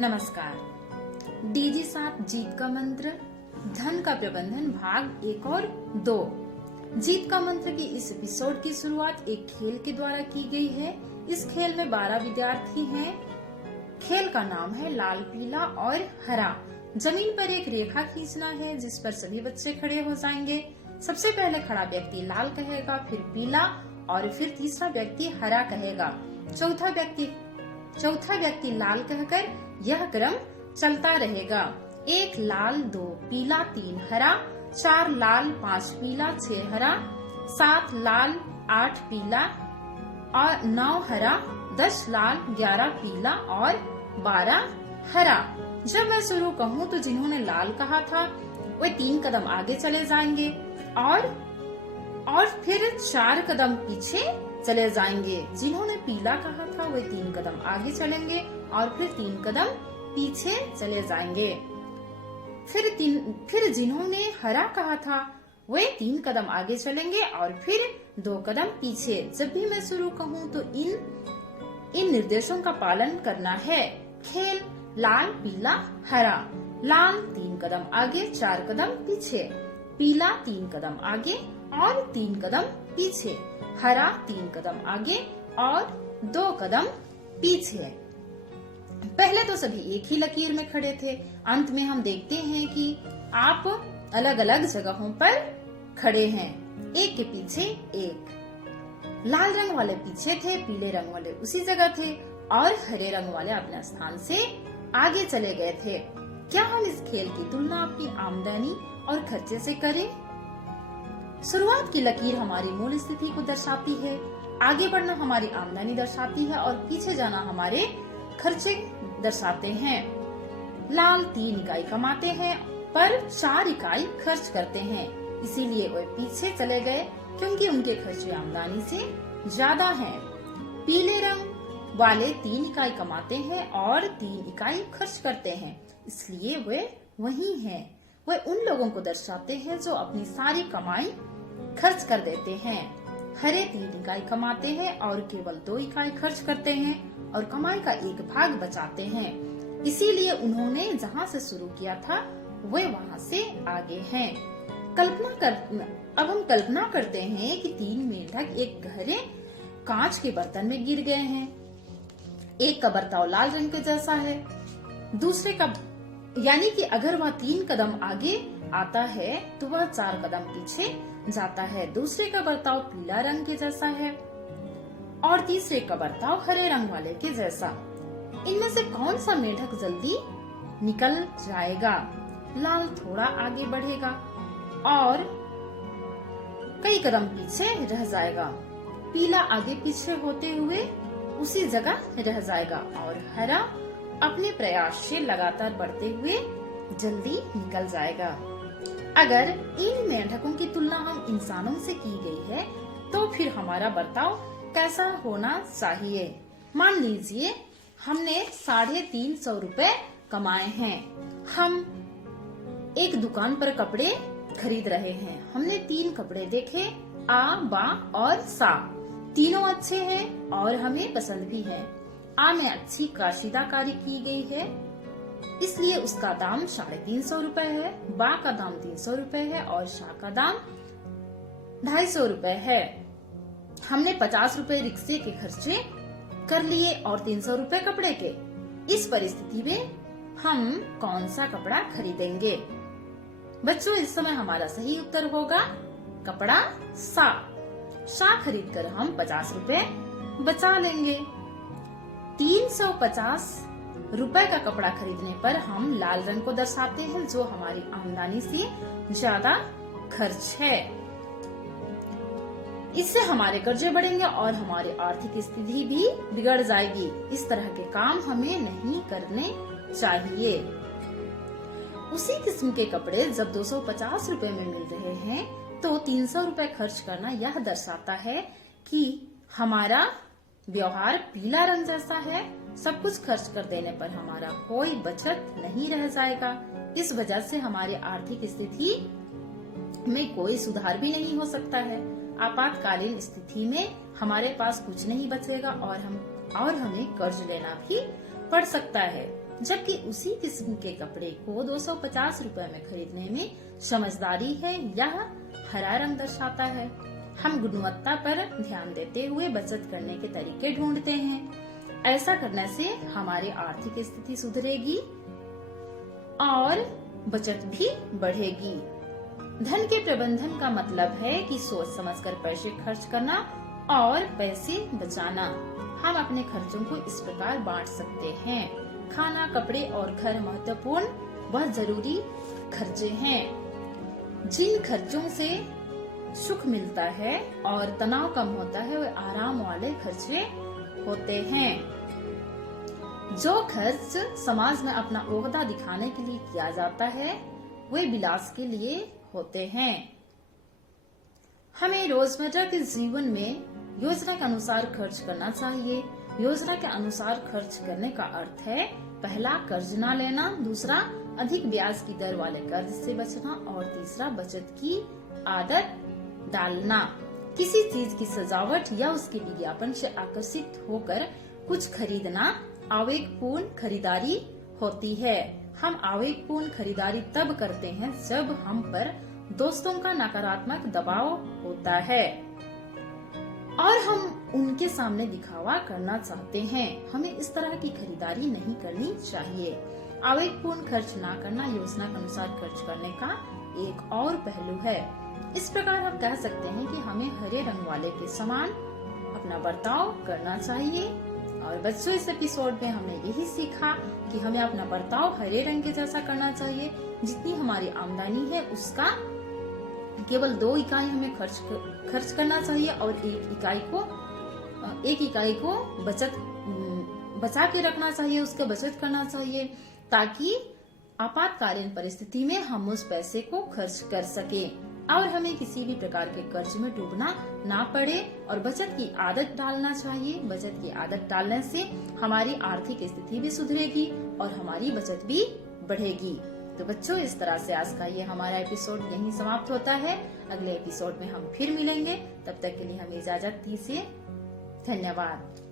नमस्कार। डीजी साहब जीत का मंत्र, धन का प्रबंधन भाग 1 और 2। जीत का मंत्र की इस एपिसोड की शुरुआत एक खेल के द्वारा की गई है। इस खेल में 12 विद्यार्थी हैं। खेल का नाम है लाल, पीला और हरा। जमीन पर एक रेखा खींचना है जिस पर सभी बच्चे खड़े हो जाएंगे। सबसे पहले खड़ा व्यक्ति लाल कहेगा, फिर पीला और फिर तीसरा व्यक्ति हरा कहेगा। चौथा व्यक्ति लाल कहकर यह क्रम चलता रहेगा। 1 लाल, 2 पीला, 3 हरा, 4 लाल, 5 पीला, 6 हरा, 7 लाल, 8 पीला और 9 हरा, 10 लाल, 11 पीला और 12 हरा। जब मैं शुरू कहूँ तो जिन्होंने लाल कहा था वे 3 कदम आगे चले जाएंगे और फिर 4 कदम पीछे चले जाएंगे। जिन्होंने पीला कहा था वे 3 कदम आगे चलेंगे और फिर 3 कदम पीछे चले जाएंगे। फिर जिन्होंने हरा कहा था वे 3 कदम आगे चलेंगे और फिर 2 कदम पीछे। जब भी मैं शुरू कहूँ तो इन निर्देशों का पालन करना है। खेल लाल, पीला, हरा। लाल 3 कदम आगे, 4 कदम पीछे। पीला 3 कदम आगे और 3 कदम पीछे। हरा 3 कदम आगे और 2 कदम पीछे। पहले तो सभी एक ही लकीर में खड़े थे। अंत में हम देखते हैं कि आप अलग अलग जगहों पर खड़े हैं, एक के पीछे एक। लाल रंग वाले पीछे थे, पीले रंग वाले उसी जगह थे और हरे रंग वाले अपने स्थान से आगे चले गए थे। क्या हम इस खेल की तुलना अपनी आमदनी और खर्चे से करें? शुरुआत की लकीर हमारी मूल स्थिति को दर्शाती है, आगे बढ़ना हमारी आमदनी दर्शाती है और पीछे जाना हमारे खर्चे दर्शाते हैं। लाल 3 इकाई कमाते हैं पर 4 इकाई खर्च करते हैं, इसीलिए वे पीछे चले गए क्योंकि उनके खर्चे आमदनी से ज्यादा हैं। पीले रंग वाले 3 इकाई कमाते हैं और 3 इकाई खर्च करते हैं, इसलिए वे वही हैं। वे उन लोगों को दर्शाते हैं जो अपनी सारी कमाई खर्च कर देते हैं। हरे 3 इकाई कमाते हैं और केवल 2 इकाई खर्च करते हैं और कमाई का 1 भाग बचाते हैं, इसीलिए उन्होंने जहाँ से शुरू किया था वे वहाँ से आगे हैं। अब हम कल्पना करते हैं कि 3 मेंढक एक गहरे कांच के बर्तन में गिर गए हैं। एक का बर्ताव लाल रंग के जैसा है, दूसरे का यानी कि अगर वह 3 कदम आगे आता है तो वह 4 कदम पीछे जाता है। दूसरे का बर्ताव पीला रंग के जैसा है और तीसरे का बर्ताव हरे रंग वाले के जैसा। इनमें से कौन सा मेंढक जल्दी निकल जाएगा? लाल थोड़ा आगे बढ़ेगा और कई कदम पीछे रह जाएगा। पीला आगे पीछे होते हुए उसी जगह रह जाएगा और हरा अपने प्रयास से लगातार बढ़ते हुए जल्दी निकल जाएगा। अगर इन मेंढकों की तुलना हम इंसानों से की गई है तो फिर हमारा बर्ताव कैसा होना चाहिए? मान लीजिए हमने 350 रुपए कमाए हैं। हम एक दुकान पर कपड़े खरीद रहे हैं। हमने 3 कपड़े देखे, आ, बा और सा। तीनों अच्छे हैं और हमें पसंद भी है। आ में अच्छी काशीदाकारी की गई है, इसलिए उसका दाम 350 रुपए है। बा का दाम 300 रुपए है और शाह का दाम 250 रुपए है। हमने 50 रुपए रिक्शे के खर्चे कर लिए और 300 रुपए कपड़े के। इस परिस्थिति में हम कौन सा कपड़ा खरीदेंगे? बच्चों, इस समय हमारा सही उत्तर होगा कपड़ा सा खरीद कर हम 50 रुपए बचा लेंगे। 350 रुपए का कपड़ा खरीदने पर हम लाल रंग को दर्शाते हैं जो हमारी आमदनी से ज्यादा खर्च है। इससे हमारे कर्जे बढ़ेंगे और हमारी आर्थिक स्थिति भी बिगड़ जाएगी। इस तरह के काम हमें नहीं करने चाहिए। उसी किस्म के कपड़े जब 250 रुपए में मिल रहे हैं तो 300 रुपए खर्च करना यह दर्शाता है कि हमारा व्यवहार पीला रंग जैसा है। सब कुछ खर्च कर देने पर हमारा कोई बचत नहीं रह जाएगा। इस वजह से हमारी आर्थिक स्थिति में कोई सुधार भी नहीं हो सकता है। आपातकालीन स्थिति में हमारे पास कुछ नहीं बचेगा और हमें कर्ज लेना भी पड़ सकता है। जबकि उसी किस्म के कपड़े को 250 रुपए में खरीदने में समझदारी है। यह हरा रंग दर्शाता है। हम गुणवत्ता पर ध्यान देते हुए बचत करने के तरीके ढूंढते हैं। ऐसा करने से हमारी आर्थिक स्थिति सुधरेगी और बचत भी बढ़ेगी। धन के प्रबंधन का मतलब है कि सोच समझकर पैसे खर्च करना और पैसे बचाना। हम अपने खर्चों को इस प्रकार बांट सकते हैं। खाना, कपड़े और घर महत्वपूर्ण व जरूरी खर्चे हैं। जिन खर्चों से सुख मिलता है और तनाव कम होता है वे आराम वाले खर्चे होते हैं। जो खर्च समाज में अपना ओहदा दिखाने के लिए किया जाता है वे विलास के लिए होते हैं। हमें रोजमर्रा के जीवन में योजना के अनुसार खर्च करना चाहिए। योजना के अनुसार खर्च करने का अर्थ है पहला कर्ज न लेना, दूसरा अधिक ब्याज की दर वाले कर्ज से बचना और तीसरा बचत की आदत डालना। किसी चीज की सजावट या उसके विज्ञापन से आकर्षित होकर कुछ खरीदना आवेगपूर्ण खरीदारी होती है। हम आवेगपूर्ण खरीदारी तब करते हैं जब हम पर दोस्तों का नकारात्मक दबाव होता है और हम उनके सामने दिखावा करना चाहते हैं। हमें इस तरह की खरीदारी नहीं करनी चाहिए। आवेगपूर्ण खर्च ना करना योजना के अनुसार खर्च करने का एक और पहलू है। इस प्रकार हम कह सकते हैं कि हमें हरे रंग वाले के समान अपना बर्ताव करना चाहिए। और बच्चों, इस एपिसोड में हमने यही सीखा कि हमें अपना बर्ताव हरे रंग के जैसा करना चाहिए। जितनी हमारी आमदनी है उसका केवल 2 इकाई हमें खर्च करना चाहिए और एक इकाई को बचा के रखना चाहिए, उसका बचत करना चाहिए ताकि आपातकालीन परिस्थिति में हम उस पैसे को खर्च कर सके और हमें किसी भी प्रकार के कर्ज में डूबना ना पड़े। और बचत की आदत डालना चाहिए। बचत की आदत डालने से हमारी आर्थिक स्थिति भी सुधरेगी और हमारी बचत भी बढ़ेगी। तो बच्चों, इस तरह से आज का ये हमारा एपिसोड यहीं समाप्त होता है। अगले एपिसोड में हम फिर मिलेंगे। तब तक के लिए हमें इजाजत दीजिए। धन्यवाद।